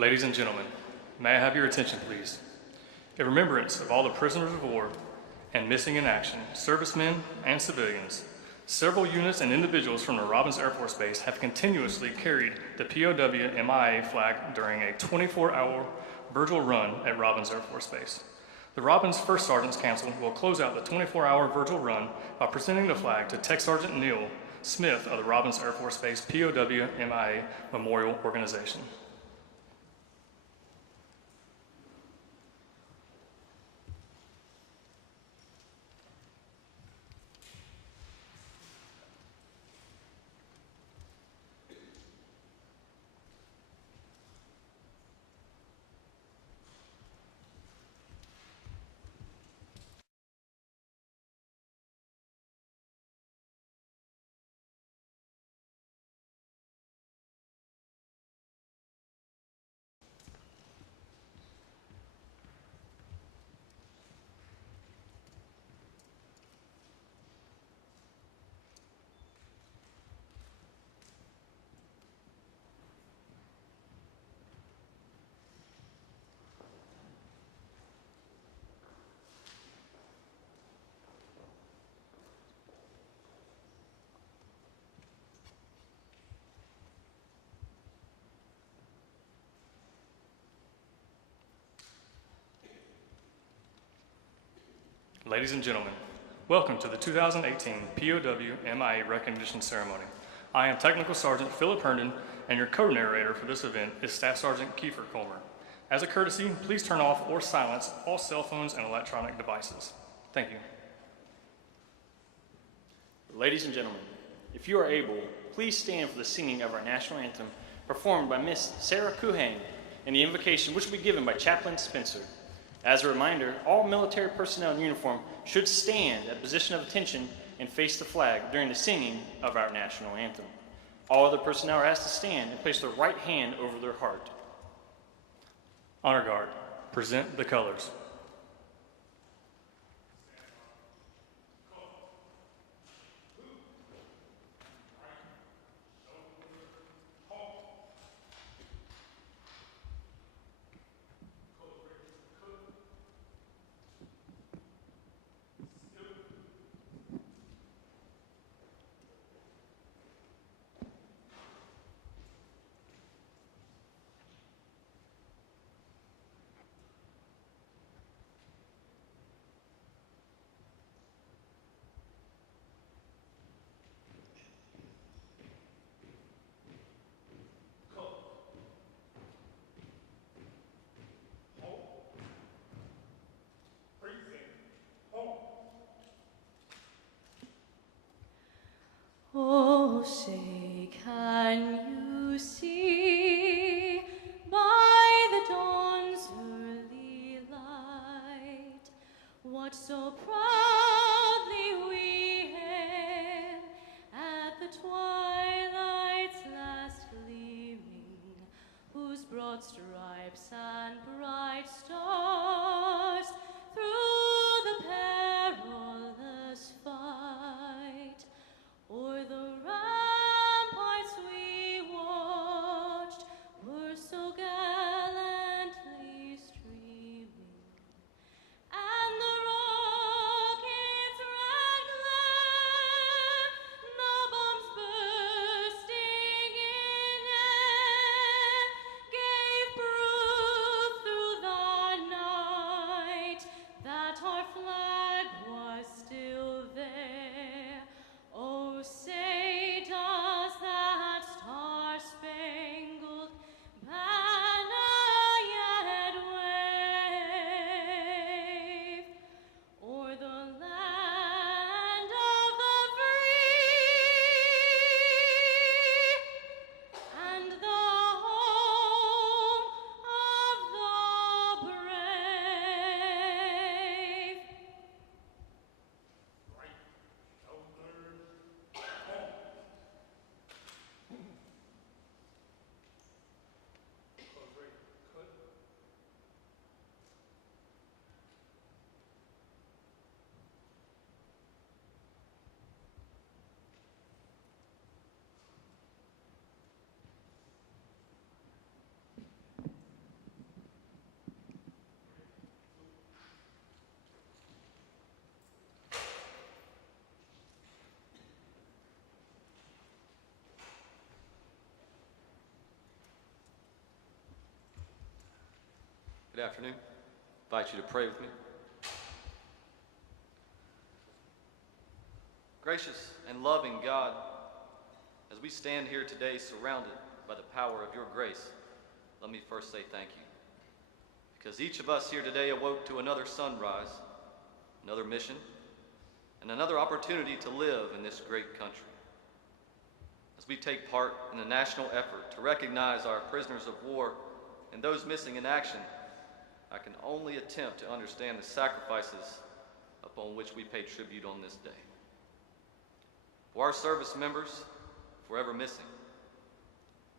Ladies and gentlemen, may I have your attention, please? In remembrance of all the prisoners of war and missing in action, servicemen and civilians, several units and individuals from the Robins Air Force Base have continuously carried the POW MIA flag during a 24-hour virtual run at Robins Air Force Base. The Robins First Sergeants Council will close out the 24-hour virtual run by presenting the flag to Tech Sergeant Neil Smith of the Robins Air Force Base POW MIA Memorial Organization. Ladies and gentlemen, welcome to the 2018 POW MIA Recognition Ceremony. I am Technical Sergeant Philip Herndon, and your co-narrator for this event is Staff Sergeant Kiefer Colmer. As a courtesy, please turn off or silence all cell phones and electronic devices. Thank you. Ladies and gentlemen, if you are able, please stand for the singing of our national anthem performed by Miss Sarah Kuhane and the invocation which will be given by Chaplain Spencer. As a reminder, all military personnel in uniform should stand at a position of attention and face the flag during the singing of our national anthem. All other personnel are asked to stand and place their right hand over their heart. Honor Guard, present the colors. Oh, say, can you see by the dawn's early light what so proudly we hailed at the twilight's last gleaming, whose broad stripes and bright stars through the perilous fight o'er the Good afternoon. I invite you to pray with me. Gracious and loving God, as we stand here today surrounded by the power of your grace, let me first say thank you. Because each of us here today awoke to another sunrise, another mission, and another opportunity to live in this great country. As we take part in a national effort to recognize our prisoners of war and those missing in action, I can only attempt to understand the sacrifices upon which we pay tribute on this day. For our service members forever missing,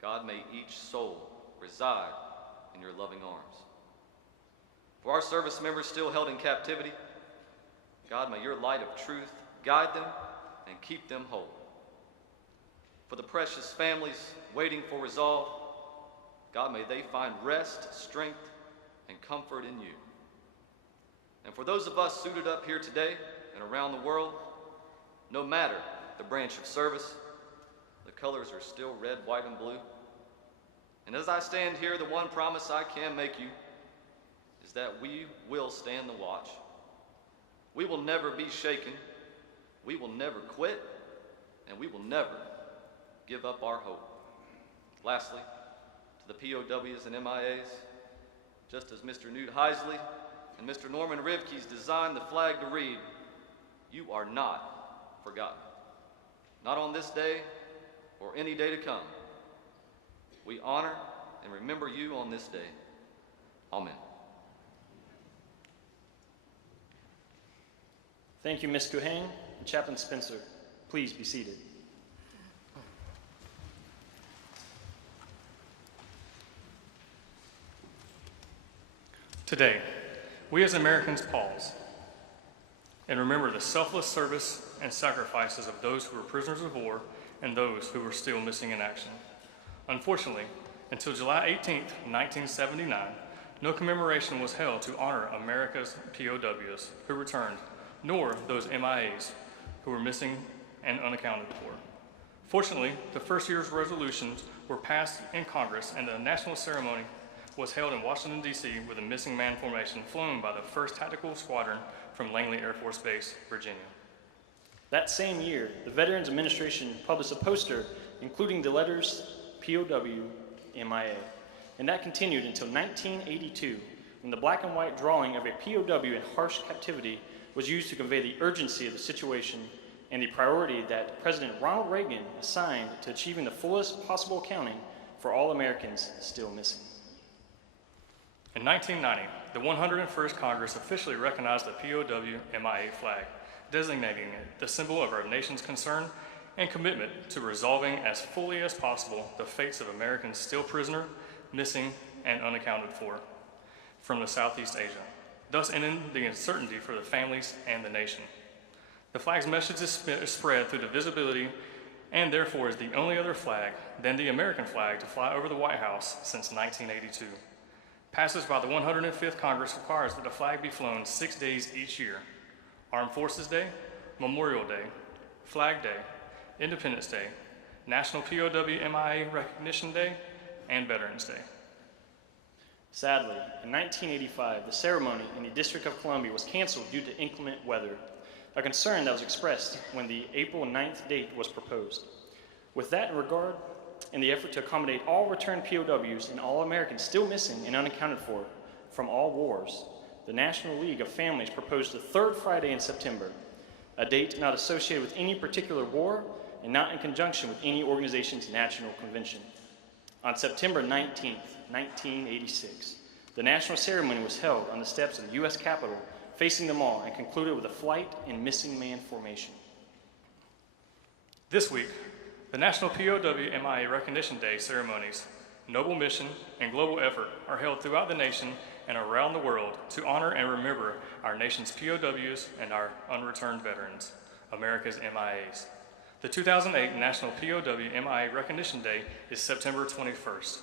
God, may each soul reside in your loving arms. For our service members still held in captivity, God, may your light of truth guide them and keep them whole. For the precious families waiting for resolve, God, may they find rest, strength, and comfort in you. And for those of us suited up here today and around the world, no matter the branch of service, the colors are still red, white, and blue. And as I stand here, the one promise I can make you is that we will stand the watch. We will never be shaken. We will never quit. And we will never give up our hope. Lastly, to the POWs and MIAs, just as Mr. Newt Heisley and Mr. Norman Rivke's designed the flag to read, you are not forgotten. Not on this day or any day to come. We honor and remember you on this day. Amen. Thank you, Ms. Kuhang and Chaplain Spencer. Please be seated. Today, we as Americans pause and remember the selfless service and sacrifices of those who were prisoners of war and those who were still missing in action. Unfortunately, until July 18, 1979, no commemoration was held to honor America's POWs who returned, nor those MIAs who were missing and unaccounted for. Fortunately, the first year's resolutions were passed in Congress and the national ceremony was held in Washington, D.C. with a missing man formation flown by the 1st Tactical Squadron from Langley Air Force Base, Virginia. That same year, the Veterans Administration published a poster including the letters POW, MIA, and that continued until 1982, when the black and white drawing of a POW in harsh captivity was used to convey the urgency of the situation and the priority that President Ronald Reagan assigned to achieving the fullest possible accounting for all Americans still missing. In 1990, the 101st Congress officially recognized the POW-MIA flag, designating it the symbol of our nation's concern and commitment to resolving as fully as possible the fates of Americans still prisoner, missing, and unaccounted for from the Southeast Asia, thus ending the uncertainty for the families and the nation. The flag's message is spread through the visibility and therefore is the only other flag than the American flag to fly over the White House since 1982. Passage by the 105th Congress requires that the flag be flown 6 days each year: Armed Forces Day, Memorial Day, Flag Day, Independence Day, National POW-MIA Recognition Day, and Veterans Day. Sadly, in 1985, the ceremony in the District of Columbia was canceled due to inclement weather, a concern that was expressed when the April 9th date was proposed. With that in regard, in the effort to accommodate all returned POWs and all Americans still missing and unaccounted for from all wars, the National League of Families proposed the 3rd Friday in September, a date not associated with any particular war and not in conjunction with any organization's national convention. On September 19, 1986, the national ceremony was held on the steps of the U.S. Capitol, facing the mall, and concluded with a flight and missing man formation. This week, the National POW-MIA Recognition Day ceremonies, Noble Mission, and Global Effort are held throughout the nation and around the world to honor and remember our nation's POWs and our unreturned veterans, America's MIAs. The 2008 National POW-MIA Recognition Day is September 21st.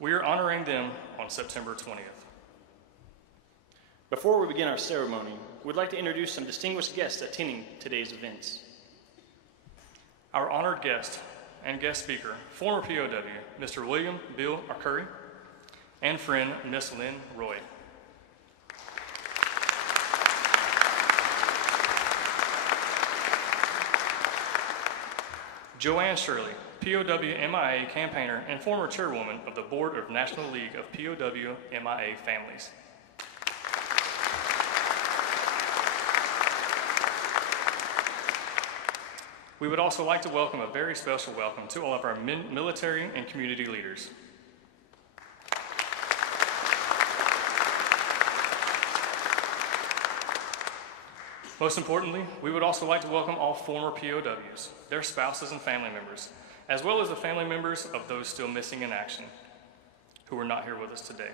We are honoring them on September 20th. Before we begin our ceremony, we'd like to introduce some distinguished guests attending today's events. Our honored guest and guest speaker, former POW, Mr. William Bill Arcuri, and friend, Miss Lynn Roy. Joanne Shirley, POW MIA campaigner and former chairwoman of the Board of National League of POW MIA Families. We would also like to welcome a very special welcome to all of our military and community leaders. Most importantly, we would also like to welcome all former POWs, their spouses and family members, as well as the family members of those still missing in action who are not here with us today.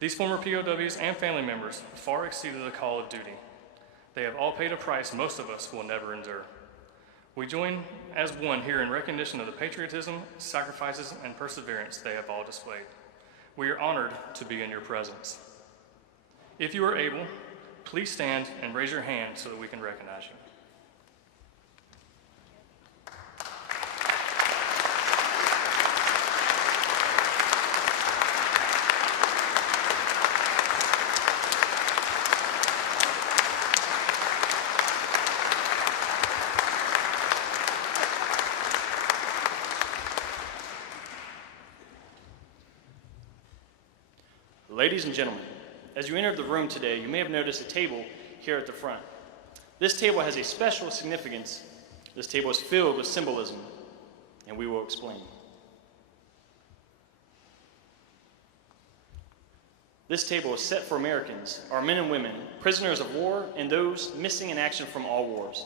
These former POWs and family members far exceeded the call of duty. They have all paid a price most of us will never endure. We join as one here in recognition of the patriotism, sacrifices, and perseverance they have all displayed. We are honored to be in your presence. If you are able, please stand and raise your hand so that we can recognize you. Ladies and gentlemen, as you entered the room today, you may have noticed a table here at the front. This table has a special significance. This table is filled with symbolism, and we will explain. This table is set for Americans, our men and women, prisoners of war, and those missing in action from all wars.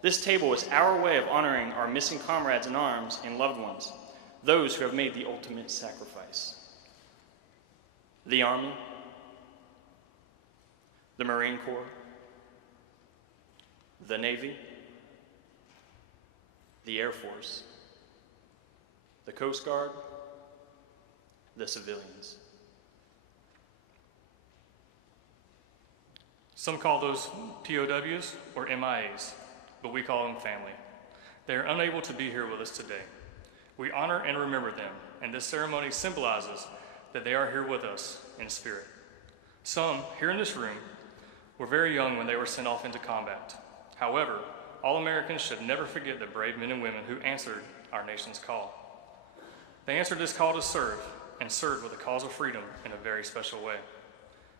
This table is our way of honoring our missing comrades in arms and loved ones, those who have made the ultimate sacrifice. The Army, the Marine Corps, the Navy, the Air Force, the Coast Guard, the civilians. Some call those POWs or MIAs, but we call them family. They are unable to be here with us today. We honor and remember them, and this ceremony symbolizes that they are here with us in spirit. Some here in this room were very young when they were sent off into combat. However, all Americans should never forget the brave men and women who answered our nation's call. They answered this call to serve, and served with the cause of freedom in a very special way.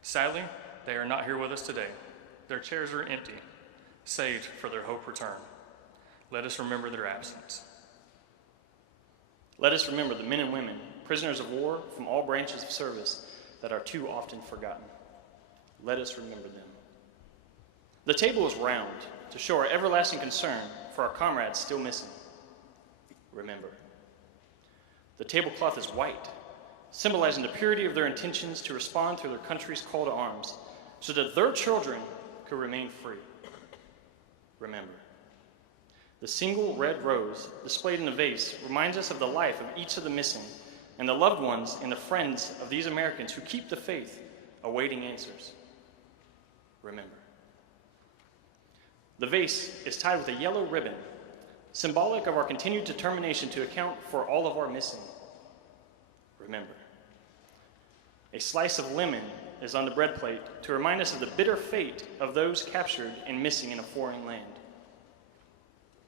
Sadly, they are not here with us today. Their chairs are empty, saved for their hope return. Let us remember their absence. Let us remember the men and women, prisoners of war from all branches of service that are too often forgotten. Let us remember them. The table is round to show our everlasting concern for our comrades still missing. Remember. The tablecloth is white, symbolizing the purity of their intentions to respond to their country's call to arms, so that their children could remain free. Remember. The single red rose displayed in the vase reminds us of the life of each of the missing and the loved ones and the friends of these Americans who keep the faith, awaiting answers. Remember. The vase is tied with a yellow ribbon, symbolic of our continued determination to account for all of our missing. Remember. A slice of lemon is on the bread plate to remind us of the bitter fate of those captured and missing in a foreign land.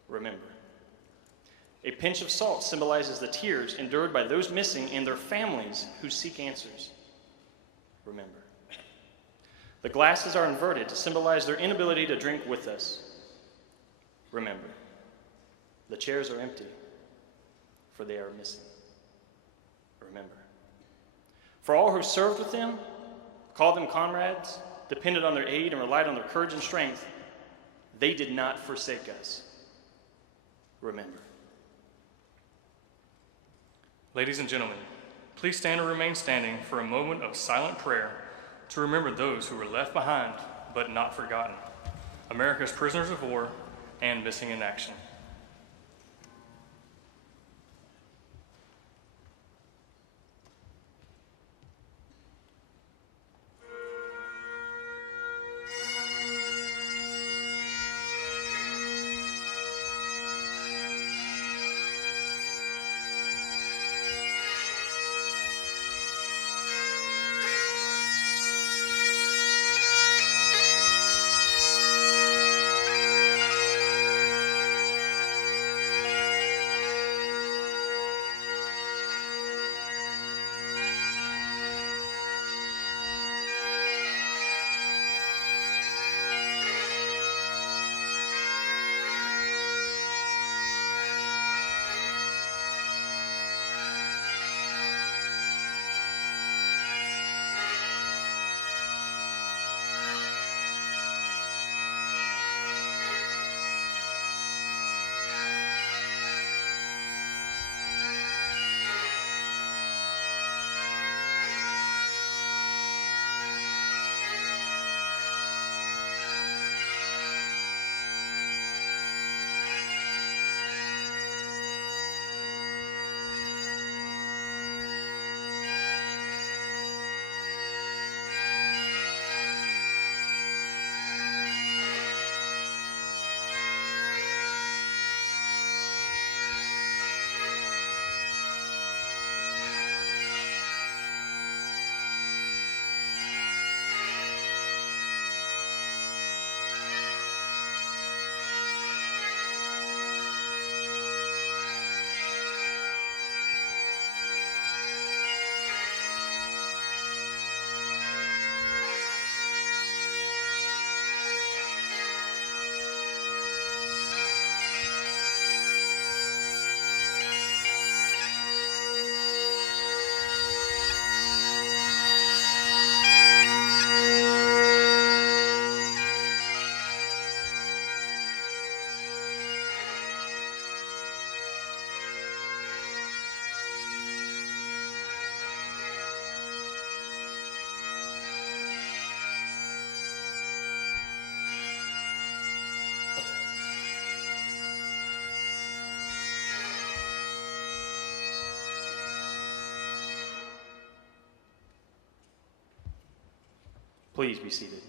Remember. A pinch of salt symbolizes the tears endured by those missing and their families who seek answers. Remember. The glasses are inverted to symbolize their inability to drink with us. Remember. The chairs are empty, for they are missing. Remember. For all who served with them, called them comrades, depended on their aid and relied on their courage and strength, they did not forsake us. Remember. Ladies and gentlemen, please stand and remain standing for a moment of silent prayer to remember those who were left behind but not forgotten, America's prisoners of war and missing in action. Please be seated.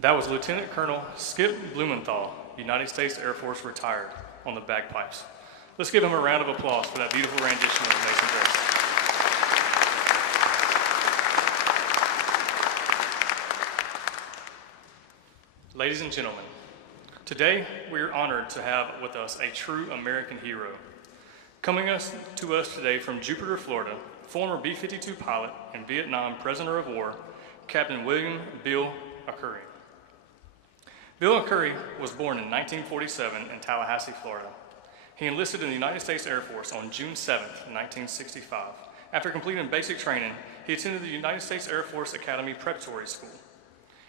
That was Lieutenant Colonel Skip Blumenthal, United States Air Force retired, on the bagpipes. Let's give him a round of applause for that beautiful rendition of Amazing Grace. Ladies and gentlemen, today we are honored to have with us a true American hero. Coming to us today from Jupiter, Florida, former B-52 pilot and Vietnam prisoner of war, Captain William Bill Arcuri. Bill Arcuri was born in 1947 in Tallahassee, Florida. He enlisted in the United States Air Force on June 7, 1965. After completing basic training, he attended the United States Air Force Academy Preparatory School.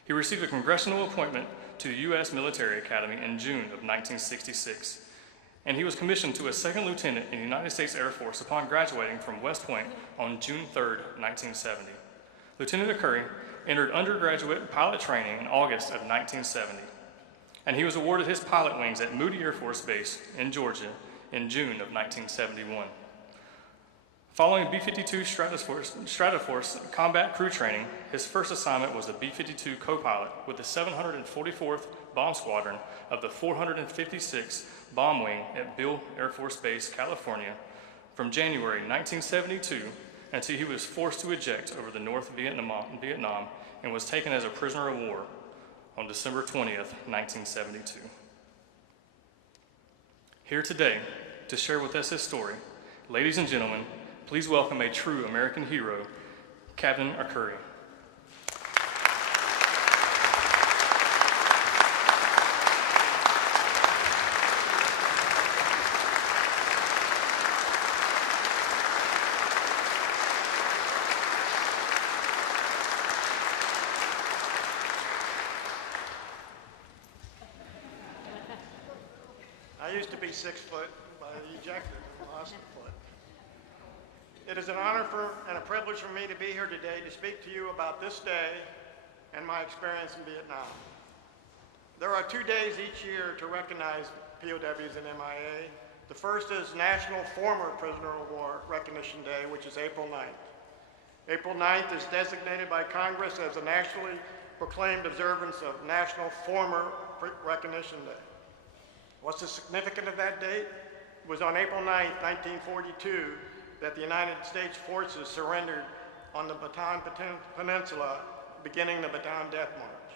He received a congressional appointment to the U.S. Military Academy in June of 1966, and he was commissioned to a second lieutenant in the United States Air Force upon graduating from West Point on June 3, 1970. Lieutenant Arcuri entered undergraduate pilot training in August of 1970, and he was awarded his pilot wings at Moody Air Force Base in Georgia in June of 1971. Following B-52 Stratoforce combat crew training, his first assignment was the B-52 co-pilot with the 744th Bomb Squadron of the 456th Bomb Wing at Beale Air Force Base, California, from January 1972 until he was forced to eject over the North Vietnam and was taken as a prisoner of war on December 20th, 1972. Here today to share with us his story, ladies and gentlemen, please welcome a true American hero, Captain Arcuri. I used to be 6 foot, but I ejected and lost a foot. It is an honor and a privilege for me to be here today to speak to you about this day and my experience in Vietnam. There are 2 days each year to recognize POWs and MIA. The first is National Former Prisoner of War Recognition Day, which is April 9th. April 9th is designated by Congress as a nationally proclaimed observance of National Former Recognition Day. What's the significance of that date? It was on April 9th, 1942, that the United States forces surrendered on the Bataan Peninsula, beginning the Bataan Death March.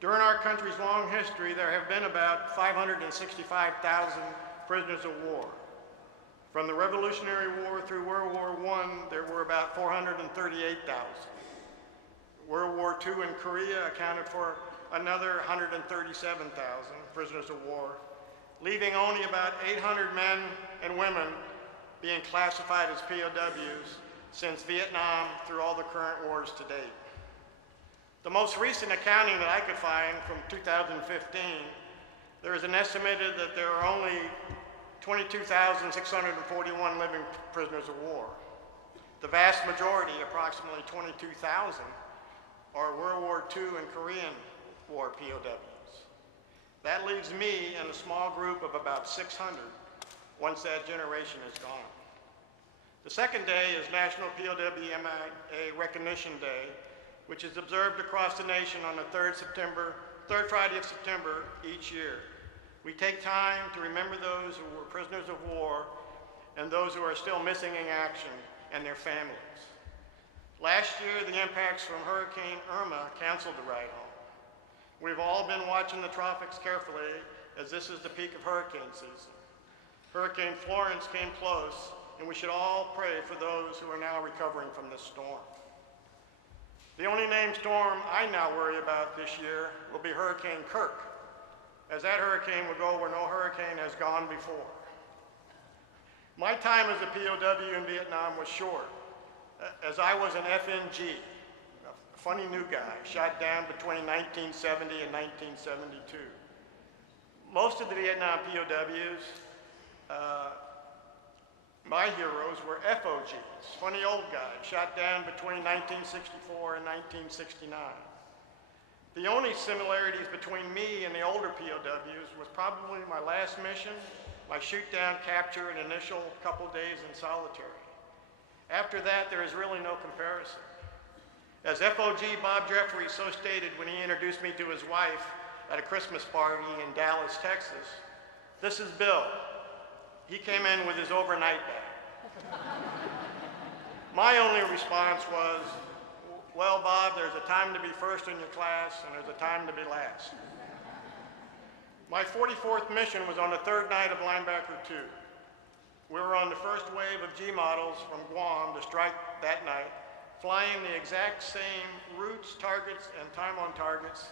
During our country's long history, there have been about 565,000 prisoners of war. From the Revolutionary War through World War I, there were about 438,000. World War II in Korea accounted for another 137,000 prisoners of war, leaving only about 800 men and women being classified as POWs since Vietnam through all the current wars to date. The most recent accounting that I could find from 2015, there is an estimated that there are only 22,641 living prisoners of war. The vast majority, approximately 22,000, are World War II and Korean War POWs. That leaves me and a small group of about 600 once that generation is gone. The second day is National POW MIA Recognition Day, which is observed across the nation on the third Friday of September each year. We take time to remember those who were prisoners of war and those who are still missing in action and their families. Last year, the impacts from Hurricane Irma canceled the ride home. We've all been watching the tropics carefully as this is the peak of hurricane season. Hurricane Florence came close, and we should all pray for those who are now recovering from this storm. The only named storm I now worry about this year will be Hurricane Kirk, as that hurricane will go where no hurricane has gone before. My time as a POW in Vietnam was short, as I was an FNG, a funny new guy, shot down between 1970 and 1972. Most of the Vietnam POWs, my heroes were FOGs, funny old guys, shot down between 1964 and 1969. The only similarities between me and the older POWs was probably my last mission my shoot down, capture, and initial couple days in solitary. After that, there is really no comparison. As FOG Bob Jeffrey so stated when he introduced me to his wife at a Christmas party in Dallas, Texas, "This is Bill. He came in with his overnight bag." My only response was, "Well, Bob, there's a time to be first in your class and there's a time to be last." My 44th mission was on the third night of Linebacker 2. We were on the first wave of G models from Guam to strike that night, flying the exact same routes, targets, and time on targets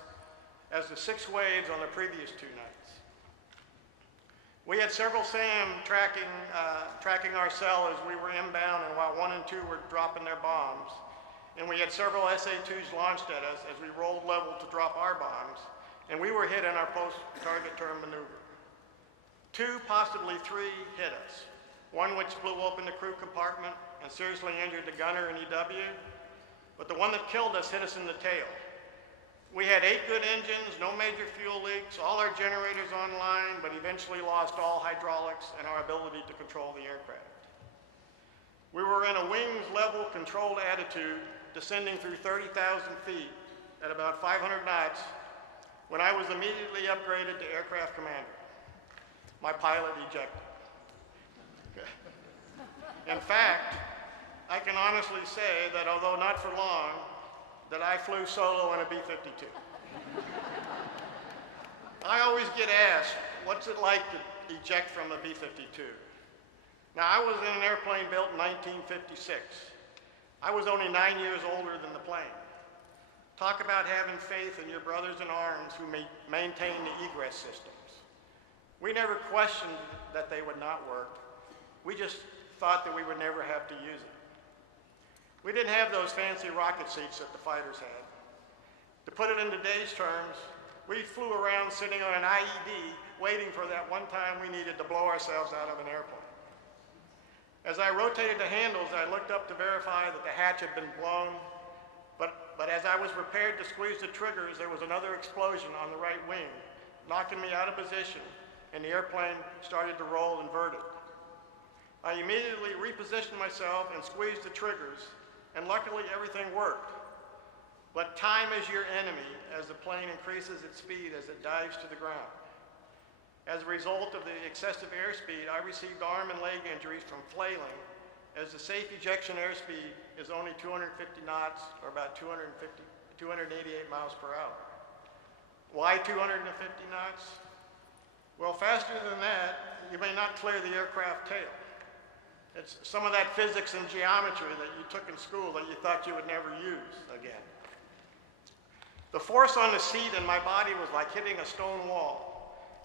as the 6 waves on the previous 2 nights. We had several SAM tracking our cell as we were inbound and while 1 and 2 were dropping their bombs. And we had several SA-2s launched at us as we rolled level to drop our bombs, and we were hit in our post-target turn maneuver. 2, possibly 3, hit us. One which blew open the crew compartment and seriously injured the gunner and EW, but the one that killed us hit us in the tail. We had 8 good engines, no major fuel leaks, all our generators online, but eventually lost all hydraulics and our ability to control the aircraft. We were in a wings level controlled attitude, descending through 30,000 feet at about 500 knots when I was immediately upgraded to aircraft commander. My pilot ejected. In fact, I can honestly say that although not for long, that I flew solo in a B-52. I always get asked, what's it like to eject from a B-52? Now, I was in an airplane built in 1956. I was only 9 years older than the plane. Talk about having faith in your brothers in arms who maintain the egress systems. We never questioned that they would not work. We just thought that we would never have to use it. We didn't have those fancy rocket seats that the fighters had. To put it in today's terms, we flew around sitting on an IED waiting for that one time we needed to blow ourselves out of an airplane. As I rotated the handles, I looked up to verify that the hatch had been blown, but as I was prepared to squeeze the triggers, there was another explosion on the right wing, knocking me out of position, and the airplane started to roll inverted. I immediately repositioned myself and squeezed the triggers, and luckily everything worked. But time is your enemy as the plane increases its speed as it dives to the ground. As a result of the excessive airspeed, I received arm and leg injuries from flailing, as the safe ejection airspeed is only 250 knots, or about 288 miles per hour. Why 250 knots? Well, faster than that, you may not clear the aircraft tail. It's some of that physics and geometry that you took in school that you thought you would never use again. The force on the seat and my body was like hitting a stone wall,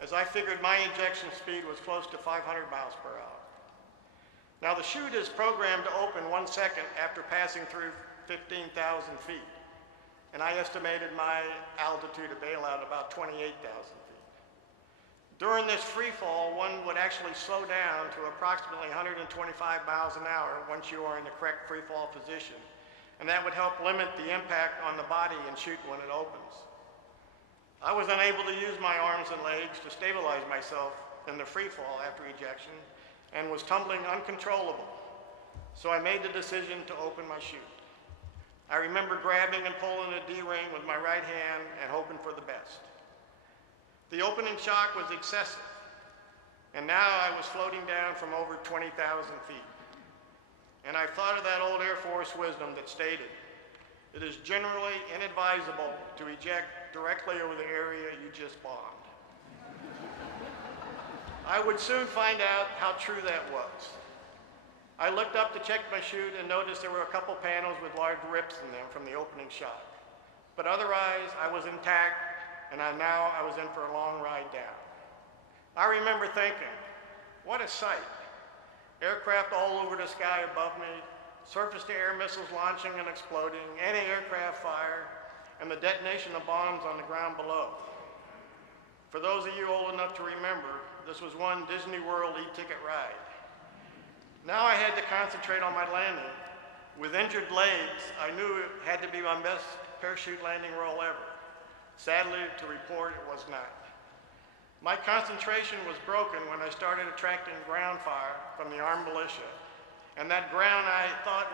as I figured my ejection speed was close to 500 miles per hour. Now the chute is programmed to open 1 second after passing through 15,000 feet, and I estimated my altitude of bailout about 28,000 feet. During this free fall, one would actually slow down to approximately 125 miles an hour once you are in the correct free fall position, and that would help limit the impact on the body and chute when it opens. I was unable to use my arms and legs to stabilize myself in the free fall after ejection and was tumbling uncontrollable, so I made the decision to open my chute. I remember grabbing and pulling the D-ring with my right hand and hoping for the best. The opening shock was excessive, and now I was floating down from over 20,000 feet. And I thought of that old Air Force wisdom that stated, it is generally inadvisable to eject directly over the area you just bombed. I would soon find out how true that was. I looked up to check my chute and noticed there were a couple panels with large rips in them from the opening shock. But otherwise, I was intact, and now I was in for a long ride down. I remember thinking, what a sight. Aircraft all over the sky above me, surface-to-air missiles launching and exploding, anti-aircraft fire, and the detonation of bombs on the ground below. For those of you old enough to remember, this was one Disney World e-ticket ride. Now I had to concentrate on my landing. With injured legs, I knew it had to be my best parachute landing roll ever. Sadly, to report, it was not. My concentration was broken when I started attracting ground fire from the armed militia, and that ground I thought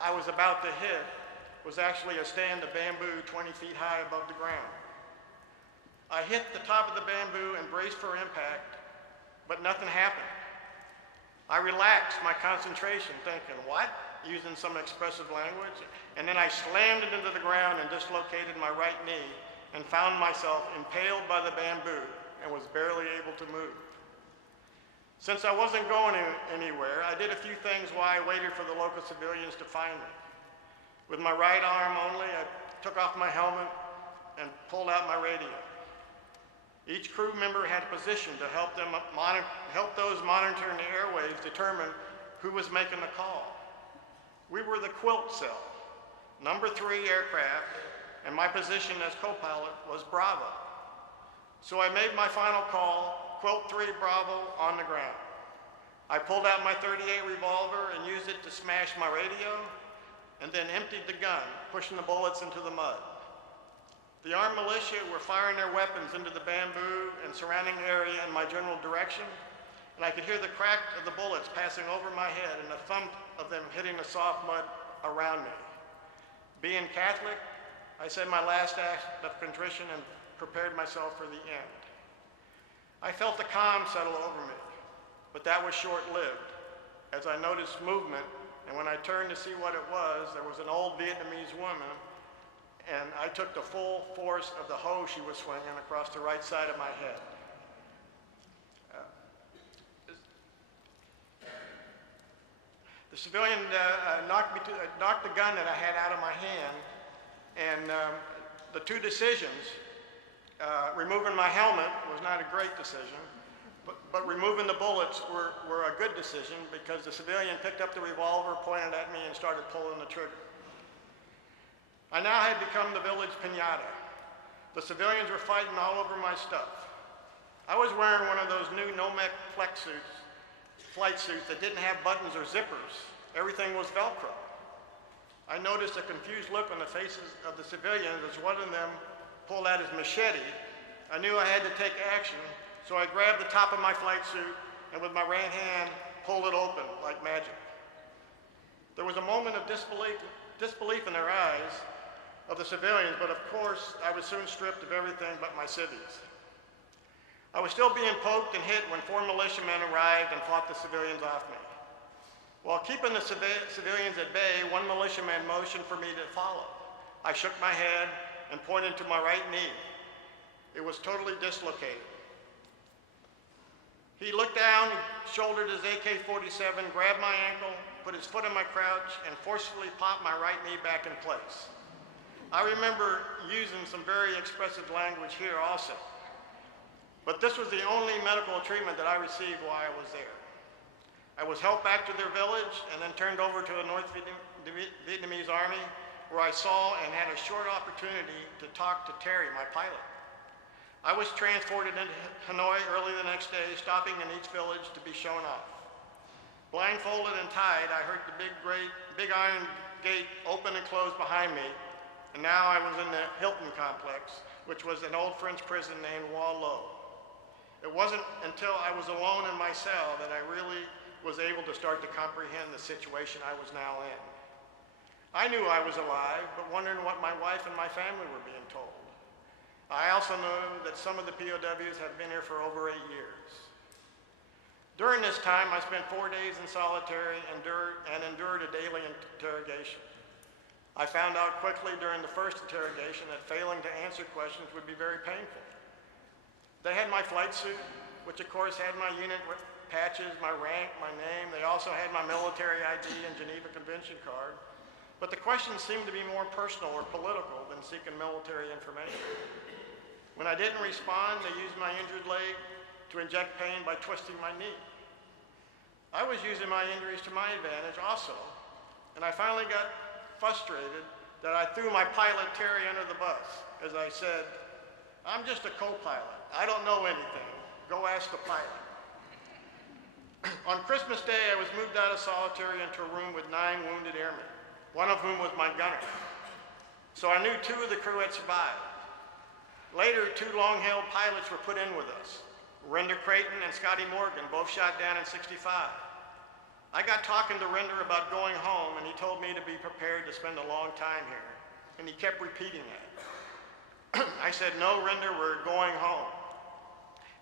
I was about to hit was actually a stand of bamboo 20 feet high above the ground. I hit the top of the bamboo and braced for impact, but nothing happened. I relaxed my concentration, thinking, what? Using some expressive language, and then I slammed it into the ground and dislocated my right knee and found myself impaled by the bamboo and was barely able to move. Since I wasn't going anywhere, I did a few things while I waited for the local civilians to find me. With my right arm only, I took off my helmet and pulled out my radio. Each crew member had a position to help those monitoring the airwaves determine who was making the call. We were the quilt cell, number 3 aircraft, and my position as co-pilot was Bravo. So I made my final call, quilt 3 Bravo on the ground. I pulled out my .38 revolver and used it to smash my radio, and then emptied the gun, pushing the bullets into the mud. The armed militia were firing their weapons into the bamboo and surrounding area in my general direction, and I could hear the crack of the bullets passing over my head and the thump of them hitting the soft mud around me. Being Catholic, I said my last act of contrition and prepared myself for the end. I felt the calm settle over me, but that was short-lived, as I noticed movement, and when I turned to see what it was, there was an old Vietnamese woman, and I took the full force of the hoe she was swinging across the right side of my head. The civilian knocked the gun that I had out of my hand, and the two decisions, removing my helmet was not a great decision, but removing the bullets were a good decision because the civilian picked up the revolver, pointed at me, and started pulling the trigger. I now had become the village piñata. The civilians were fighting all over my stuff. I was wearing one of those new Nomec flight suits that didn't have buttons or zippers. Everything was Velcro. I noticed a confused look on the faces of the civilians as one of them pulled out his machete. I knew I had to take action, so I grabbed the top of my flight suit and with my right hand pulled it open like magic. There was a moment of disbelief in their eyes of the civilians, but of course I was soon stripped of everything but my civvies. I was still being poked and hit when 4 militiamen arrived and fought the civilians off me. While keeping the civilians at bay, one militiaman motioned for me to follow. I shook my head and pointed to my right knee. It was totally dislocated. He looked down, shouldered his AK-47, grabbed my ankle, put his foot in my crouch, and forcefully popped my right knee back in place. I remember using some very expressive language here also. But this was the only medical treatment that I received while I was there. I was helped back to their village and then turned over to the North Vietnamese Army, where I saw and had a short opportunity to talk to Terry, my pilot. I was transported into Hanoi early the next day, stopping in each village to be shown off. Blindfolded and tied, I heard the big iron gate open and close behind me, and now I was in the Hilton complex, which was an old French prison named Wall Lo. It wasn't until I was alone in my cell that I really was able to start to comprehend the situation I was now in. I knew I was alive, but wondering what my wife and my family were being told. I also knew that some of the POWs have been here for over 8 years. During this time, I spent 4 days in solitary and endured a daily interrogation. I found out quickly during the first interrogation that failing to answer questions would be very painful. They had my flight suit, which of course had my unit patches, my rank, my name. They also had my military ID and Geneva Convention card. But the questions seemed to be more personal or political than seeking military information. When I didn't respond, they used my injured leg to inject pain by twisting my knee. I was using my injuries to my advantage also, and I finally got frustrated that I threw my pilot Terry under the bus as I said, "I'm just a co-pilot. I don't know anything. Go ask the pilot." On Christmas Day, I was moved out of solitary into a room with 9 wounded airmen, one of whom was my gunner. So I knew 2 of the crew had survived. Later, 2 long-held pilots were put in with us. Render Creighton and Scotty Morgan, both shot down in '65. I got talking to Render about going home, and he told me to be prepared to spend a long time here, and he kept repeating that. I said, no, Render, we're going home.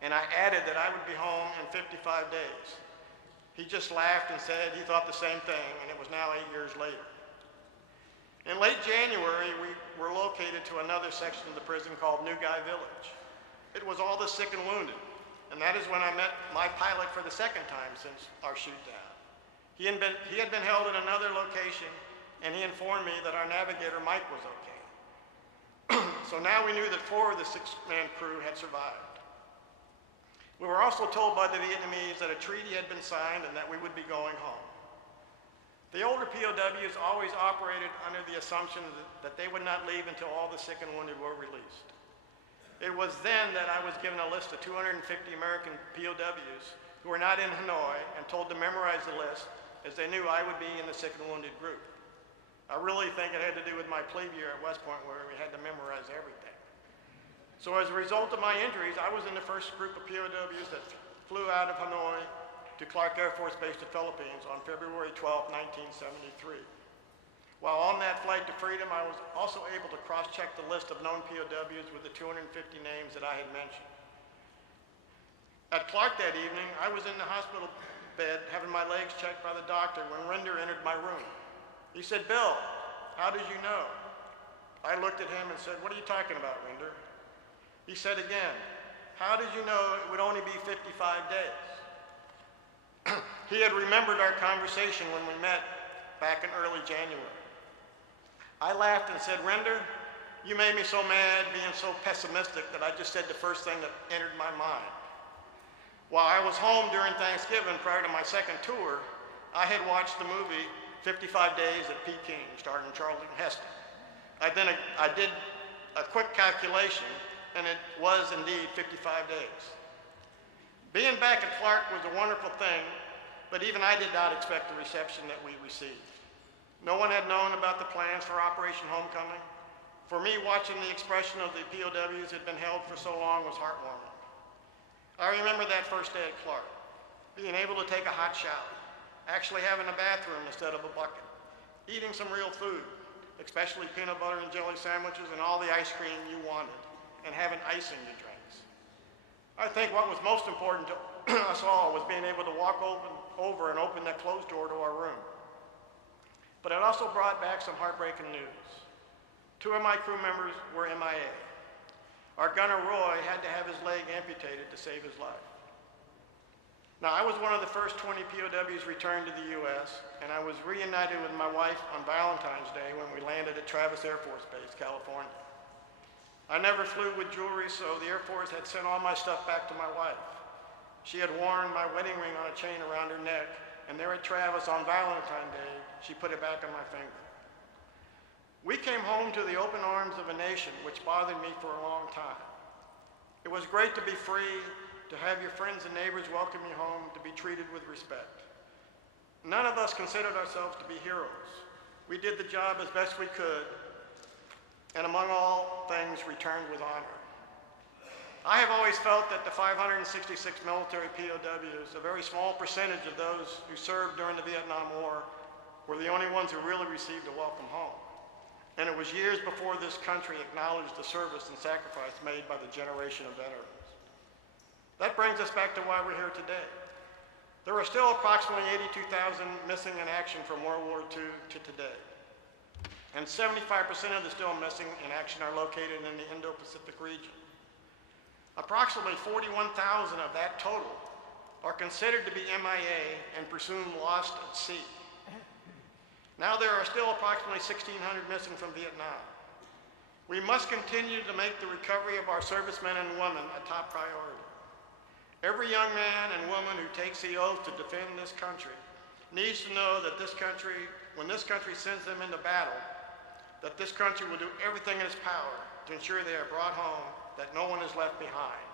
And I added that I would be home in 55 days. He just laughed and said he thought the same thing, and it was now 8 years later. In late January, we were located to another section of the prison called New Guy Village. It was all the sick and wounded, and that is when I met my pilot for the second time since our shoot down. He had been held in another location, and he informed me that our navigator, Mike, was okay. So now we knew that 4 of the 6-man crew had survived. We were also told by the Vietnamese that a treaty had been signed and that we would be going home. The older POWs always operated under the assumption that they would not leave until all the sick and wounded were released. It was then that I was given a list of 250 American POWs who were not in Hanoi and told to memorize the list, as they knew I would be in the sick and wounded group. I really think it had to do with my plebe year at West Point, where we had to memorize everything. So as a result of my injuries, I was in the first group of POWs that flew out of Hanoi to Clark Air Force Base, the Philippines, on February 12, 1973. While on that flight to freedom, I was also able to cross-check the list of known POWs with the 250 names that I had mentioned. At Clark that evening, I was in the hospital bed having my legs checked by the doctor when Render entered my room. He said, Bill, how did you know? I looked at him and said, what are you talking about, Render? He said again, how did you know it would only be 55 days? He had remembered our conversation when we met back in early January. I laughed and said, Render, you made me so mad being so pessimistic that I just said the first thing that entered my mind. While I was home during Thanksgiving prior to my second tour, I had watched the movie 55 Days at Peking, starring Charlton Heston. I did a quick calculation, and it was indeed 55 days. Being back at Clark was a wonderful thing, but even I did not expect the reception that we received. No one had known about the plans for Operation Homecoming. For me, watching the expression of the POWs had been held for so long was heartwarming. I remember that first day at Clark, being able to take a hot shower, actually having a bathroom instead of a bucket, eating some real food, especially peanut butter and jelly sandwiches and all the ice cream you wanted, and having ice in your drinks. I think what was most important to us all was being able to walk over and open that closed door to our room. But it also brought back some heartbreaking news. 2 of my crew members were MIA. Our gunner, Roy, had to have his leg amputated to save his life. Now, I was one of the first 20 POWs returned to the U.S., and I was reunited with my wife on Valentine's Day when we landed at Travis Air Force Base, California. I never flew with jewelry, so the Air Force had sent all my stuff back to my wife. She had worn my wedding ring on a chain around her neck, and there at Travis on Valentine's Day, she put it back on my finger. We came home to the open arms of a nation which bothered me for a long time. It was great to be free, to have your friends and neighbors welcome you home, to be treated with respect. None of us considered ourselves to be heroes. We did the job as best we could, and among all things, returned with honor. I have always felt that the 566 military POWs, a very small percentage of those who served during the Vietnam War, were the only ones who really received a welcome home. And it was years before this country acknowledged the service and sacrifice made by the generation of veterans. That brings us back to why we're here today. There are still approximately 82,000 missing in action from World War II to today. And 75% of the still missing in action are located in the Indo-Pacific region. Approximately 41,000 of that total are considered to be MIA and presumed lost at sea. Now there are still approximately 1,600 missing from Vietnam. We must continue to make the recovery of our servicemen and women a top priority. Every young man and woman who takes the oath to defend this country needs to know that this country, when this country sends them into battle, that this country will do everything in its power to ensure they are brought home, that no one is left behind.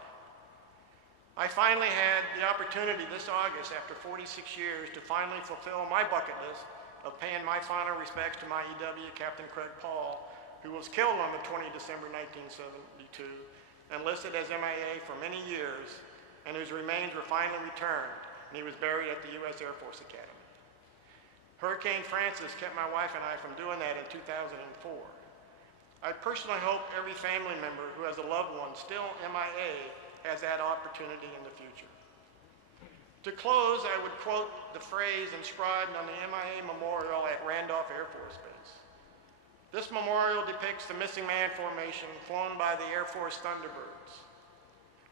I finally had the opportunity this August, after 46 years, to finally fulfill my bucket list of paying my final respects to my EW, Captain Craig Paul, who was killed on the 20th December 1972, and listed as MIA for many years, and whose remains were finally returned, and he was buried at the U.S. Air Force Academy. Hurricane Francis kept my wife and I from doing that in 2004. I personally hope every family member who has a loved one still MIA has that opportunity in the future. To close, I would quote the phrase inscribed on the MIA Memorial at Randolph Air Force Base. This memorial depicts the missing man formation flown by the Air Force Thunderbirds.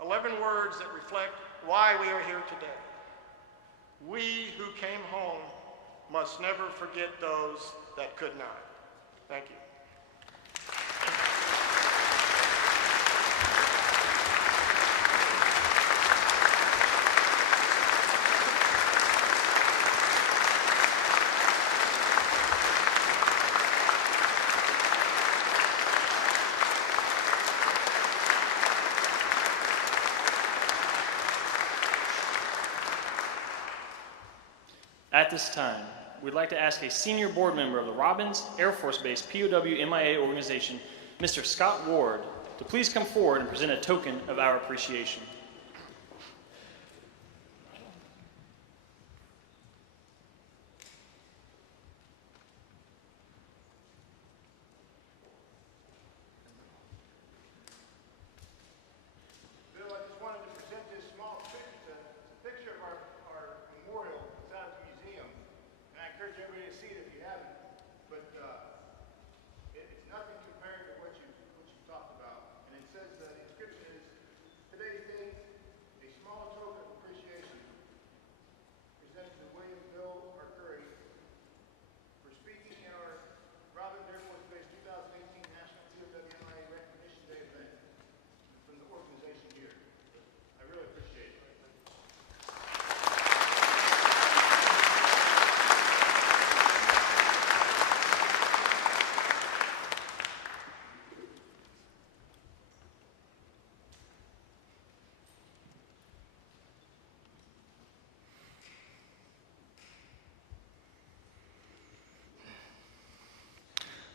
11 words that reflect why we are here today. We who came home must never forget those that could not. Thank you. At this time, we'd like to ask a senior board member of the Robins Air Force Base POW MIA organization, Mr. Scott Ward, to please come forward and present a token of our appreciation.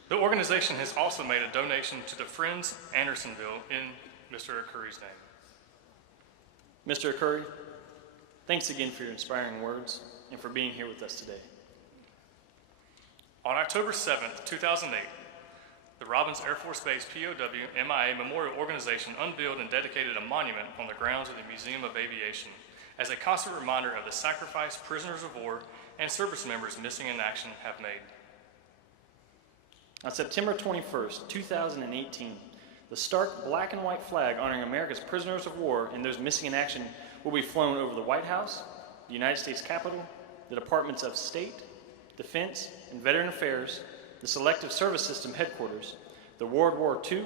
The organization has also made a donation to the Friends Andersonville in Mr. Arcuri's name. Mr. Arcuri, thanks again for your inspiring words and for being here with us today. On October 7th, 2008, the Robins Air Force Base POW MIA Memorial Organization unveiled and dedicated a monument on the grounds of the Museum of Aviation as a constant reminder of the sacrifice prisoners of war and service members missing in action have made. On September 21st, 2018, the stark black and white flag honoring America's prisoners of war and those missing in action will be flown over the White House, the United States Capitol, the Departments of State, Defense, and Veteran Affairs, the Selective Service System headquarters, the World War II,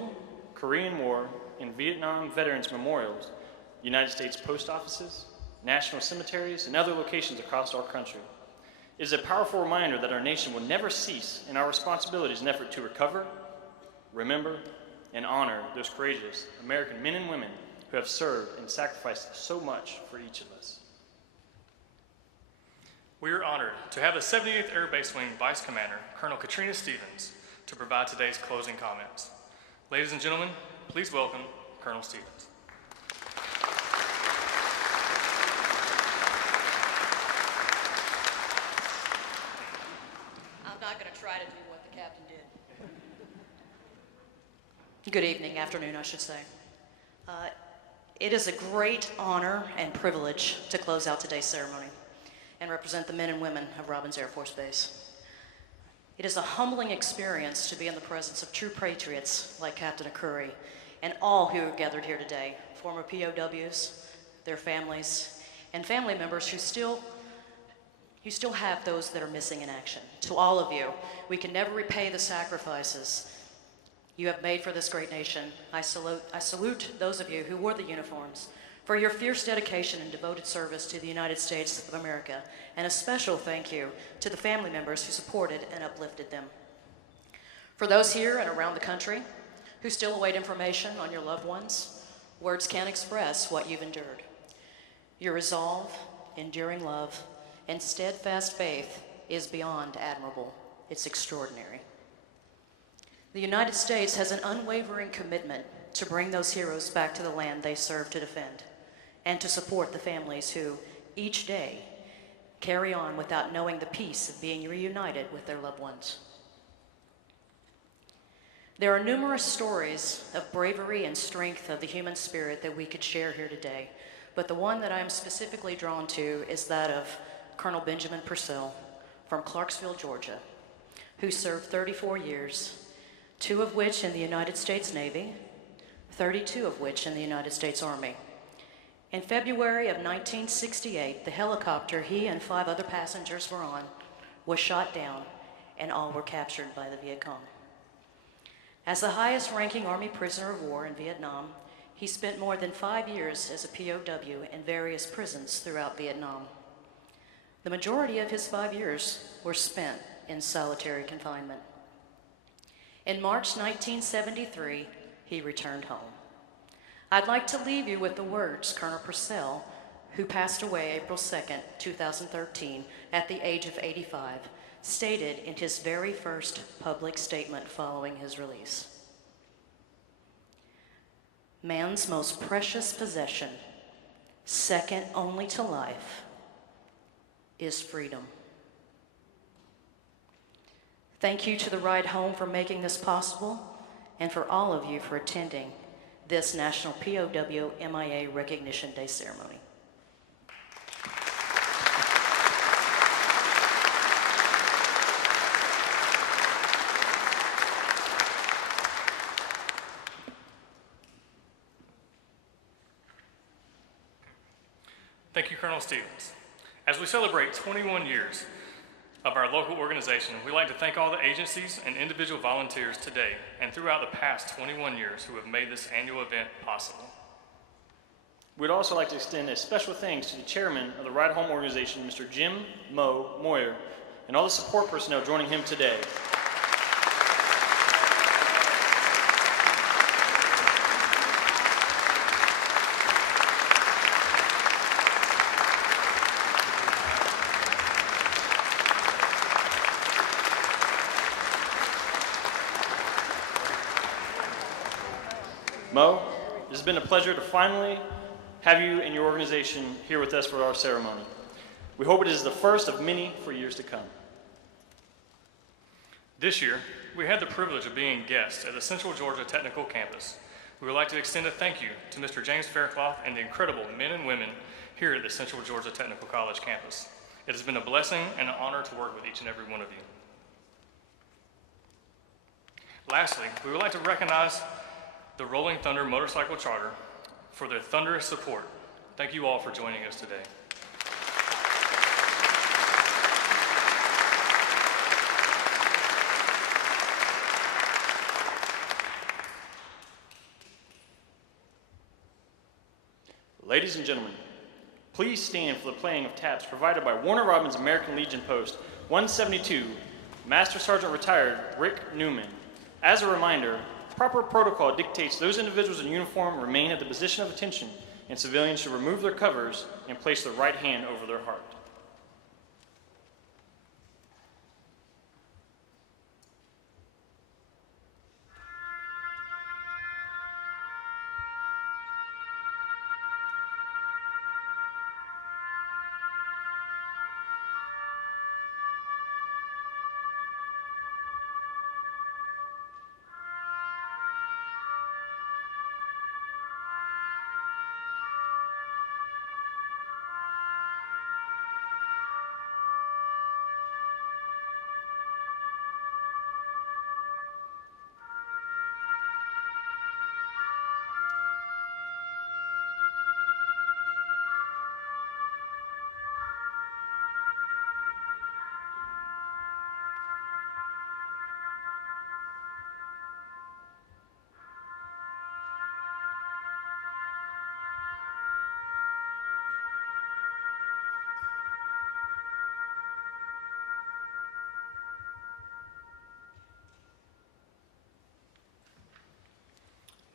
Korean War, and Vietnam Veterans Memorials, United States post offices, national cemeteries, and other locations across our country. It is a powerful reminder that our nation will never cease in our responsibilities in effort to recover, remember, and honor those courageous American men and women who have served and sacrificed so much for each of us. We are honored to have the 78th Air Base Wing Vice Commander, Colonel Katrina Stevens, to provide today's closing comments. Ladies and gentlemen, please welcome Colonel Stevens. I'm not going to try to do what the captain did. Good evening, afternoon, I should say. It is a great honor and privilege to close out today's ceremony and represent the men and women of Robins Air Force Base. It is a humbling experience to be in the presence of true patriots like Captain Arcuri and all who are gathered here today, former POWs, their families, and family members who still have those that are missing in action. To all of you, we can never repay the sacrifices you have made for this great nation. I salute those of you who wore the uniforms for your fierce dedication and devoted service to the United States of America, and a special thank you to the family members who supported and uplifted them. For those here and around the country who still await information on your loved ones, words can't express what you've endured. Your resolve, enduring love, and steadfast faith is beyond admirable. It's extraordinary. The United States has an unwavering commitment to bring those heroes back to the land they serve to defend. and to support the families who, each day, carry on without knowing the peace of being reunited with their loved ones. There are numerous stories of bravery and strength of the human spirit that we could share here today, but the one that I'm specifically drawn to is that of Colonel Benjamin Purcell from Clarksville, Georgia, who served 34 years, 2 of which in the United States Navy, 32 of which in the United States Army. In February of 1968, the helicopter he and 5 other passengers were on was shot down, and all were captured by the Viet Cong. As the highest-ranking Army prisoner of war in Vietnam, he spent more than 5 years as a POW in various prisons throughout Vietnam. The majority of his 5 years were spent in solitary confinement. In March 1973, he returned home. I'd like to leave you with the words Colonel Purcell, who passed away April 2nd, 2013, at the age of 85, stated in his very first public statement following his release. Man's most precious possession, second only to life, is freedom. Thank you to the Ride Home for making this possible, and for all of you for attending this National POW MIA Recognition Day ceremony. Thank you, Colonel Stevens. As we celebrate 21 years of our local organization, we'd like to thank all the agencies and individual volunteers today and throughout the past 21 years who have made this annual event possible. We'd also like to extend a special thanks to the chairman of the Ride Home organization, Mr. Jim Mo Moyer, and all the support personnel joining him today. Mo, it has been a pleasure to finally have you and your organization here with us for our ceremony. We hope it is the first of many for years to come. This year, we had the privilege of being guests at the Central Georgia Technical Campus. We would like to extend a thank you to Mr. James Faircloth and the incredible men and women here at the Central Georgia Technical College campus. It has been a blessing and an honor to work with each and every one of you. Lastly, we would like to recognize the Rolling Thunder Motorcycle Charter for their thunderous support. Thank you all for joining us today. Ladies and gentlemen, please stand for the playing of taps provided by Warner Robins American Legion Post 172, Master Sergeant Retired Rick Newman. As a reminder, proper protocol dictates those individuals in uniform remain at the position of attention, and civilians should remove their covers and place their right hand over their heart.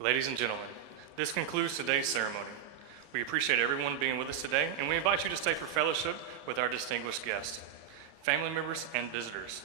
Ladies and gentlemen, this concludes today's ceremony. We appreciate everyone being with us today, and we invite you to stay for fellowship with our distinguished guests, family members, and visitors.